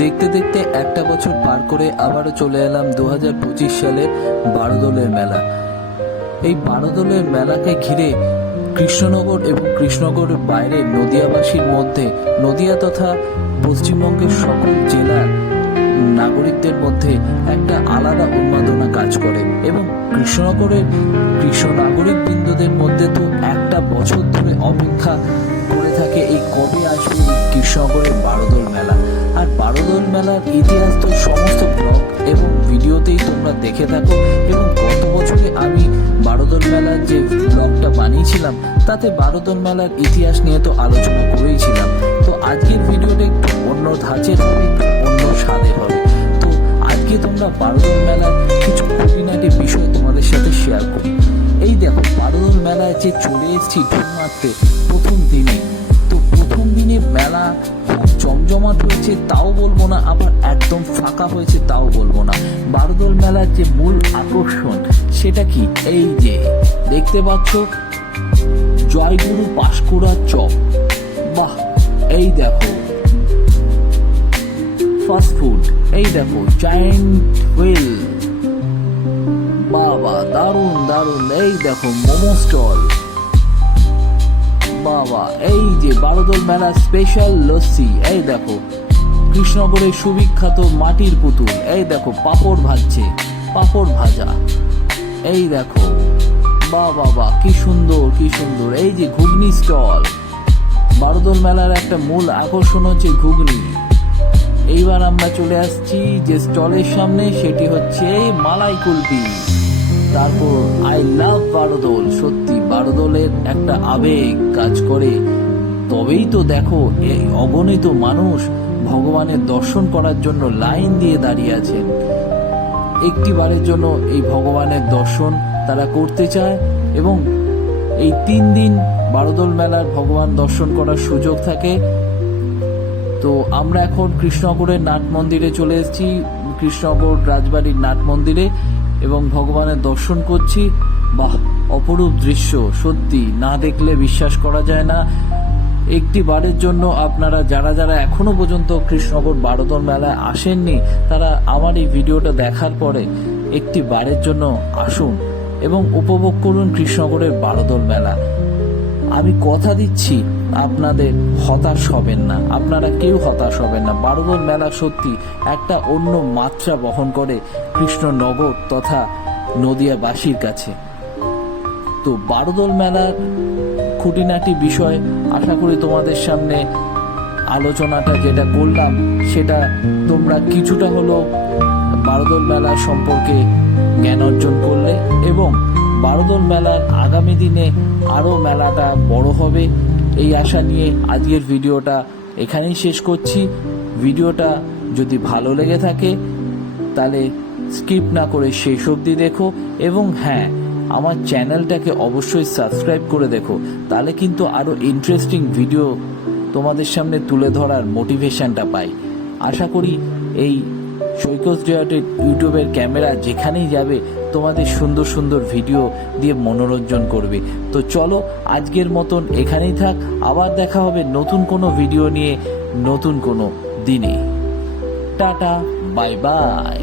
দেখতে দেখতে একটা বছর পার করে আবারও চলে এলাম 2025 সালে বারোদলের মেলা। এই বারোদলের মেলাকে ঘিরে কৃষ্ণনগর এবং কৃষ্ণনগরের বাইরে নদিয়াবাসীর মধ্যে, নদিয়া তথা পশ্চিমবঙ্গের সকল জেলার নাগরিকদের মধ্যে একটা আলাদা উন্মাদনা কাজ করে এবং কৃষ্ণনগরের কৃষ্ণ নাগরিক বৃন্দদের মধ্যে তো একটা বছর ধরে অপেক্ষা করে থাকে এই কবে আসবে কৃষ্ণনগরের বারোদল মেলা। আর বারোদল মেলার ইতিহাস তো সমস্ত ব্লগ এবং ভিডিওতেই তোমরা দেখে থাকো, এবং গত বছরে আমি বারোদল মেলার যে ব্লগটা বানিয়েছিলাম তাতে বারোদল মেলার ইতিহাস নিয়ে তো আলোচনা করেইছিলাম। তো আজকের ভিডিওটা একটু অন্য ধাঁচের হবে, অন্য স্বাদের হবে। তো আজকে তোমরা বারোদল মেলার কিছু খুঁটিনাটি বিষয় তোমাদের সাথে শেয়ার করি। এই দেখো, বারোদল মেলায় যে চলে এসেছি ঢুক মারতে প্রথম দিনে। তো প্রথম দিনে মেলা জমজমাট হয়েছে তাও বলবো না, আবার একদম ফাঁকা হয়েছে তাও বলবো না। বারোদল মেলার যে মূল আকর্ষণ সেটা কি, এই যে দেখতে পাচ্ছ জয়গুরু পাঁশকুড়ার চপ, বাহ! এই দেখো ফাস্ট ফুড, এই দেখো জায়ান্ট হুইল, বাবা দারুণ দারুণ। এই দেখো মোমো স্টল, বাবা! এই যে বারোদল মেলার স্পেশাল লস্যি, এই দেখো কৃষ্ণনগরের সুবিখ্যাত মাটির পুতুল, এই দেখো পাঁপড় ভাজছে, পাঁপড় ভাজা, এই দেখো বাবা কি সুন্দর কি সুন্দর। এই যে ঘুগনি স্টল, বারোদল মেলার একটা মূল আকর্ষণ হচ্ছে ঘুগনি। এইবার আমরা চলে আসছি যে স্টলের সামনে, সেটি হচ্ছে মালাই কুলফি। তারপর আই লাভ বারোদল, সত্যি বারোদলের একটা আবেগ কাজ করে। তবেই তো দেখো এই অগণিত মানুষ ভগবানের দর্শন করার জন্য লাইন দিয়ে দাঁড়িয়ে আছেন। একটি বারের জন্য এই ভগবানের দর্শন তারা করতে চায় এবং এই 3 দিন বারোদল মেলার ভগবান দর্শন করার সুযোগ থাকে। তো আমরা এখন কৃষ্ণনগরের নাট মন্দিরে চলে এসেছি, কৃষ্ণনগর রাজবাড়ির নাট মন্দিরে, এবং ভগবানের দর্শন করছি। বাহ, অপরূপ দৃশ্য, সত্যি না দেখলে বিশ্বাস করা যায় না। একটি বারের জন্য আপনারা যারা যারা এখনো পর্যন্ত কৃষ্ণনগর বারোদল মেলায় আসেননি, তারা আমার এই ভিডিওটা দেখার পরে একটি বারের জন্য আসুন এবং উপভোগ করুন কৃষ্ণনগরের বারোদল মেলা। আমি কথা দিচ্ছি আপনাদের হতাশ হবেন না, আপনারা কেউ হতাশ হবেন না। বারোদল মেলা সত্যি একটা অন্য মাত্রা বহন করে কৃষ্ণনগর তথা নদিয়াবাসীর কাছে। তো বারোদল মেলার খুঁটিনাটি বিষয় আশা করি তোমাদের সামনে আলোচনাটা যেটা করলাম সেটা তোমরা কিছুটা হলো বারোদল মেলা সম্পর্কে জ্ঞান অর্জন করলে, এবং বারোদল মেলার আগামী দিনে আরও মেলাটা বড় হবে এই আশা নিয়ে আজকের ভিডিওটা এখানেই শেষ করছি। ভিডিওটা যদি ভালো লেগে থাকে তাহলে স্কিপ না করে শেষ অবধি দেখো, এবং হ্যাঁ, আমার চ্যানেলটাকে অবশ্যই সাবস্ক্রাইব করে দেখো, তাহলে কিন্তু আরও ইন্টারেস্টিং ভিডিও তোমাদের সামনে তুলে ধরার মোটিভেশনটা পাই। আশা করি এই সৈকত ডেয়াটের ইউটিউবের ক্যামেরা যেখানেই যাবে তোমাদের সুন্দর সুন্দর ভিডিও দিয়ে মনোরঞ্জন করবে। তো চলো আজকের মতন এখানেই থাক, আবার দেখা হবে নতুন কোনো ভিডিও নিয়ে নতুন কোনো দিনে। Tata, bye bye.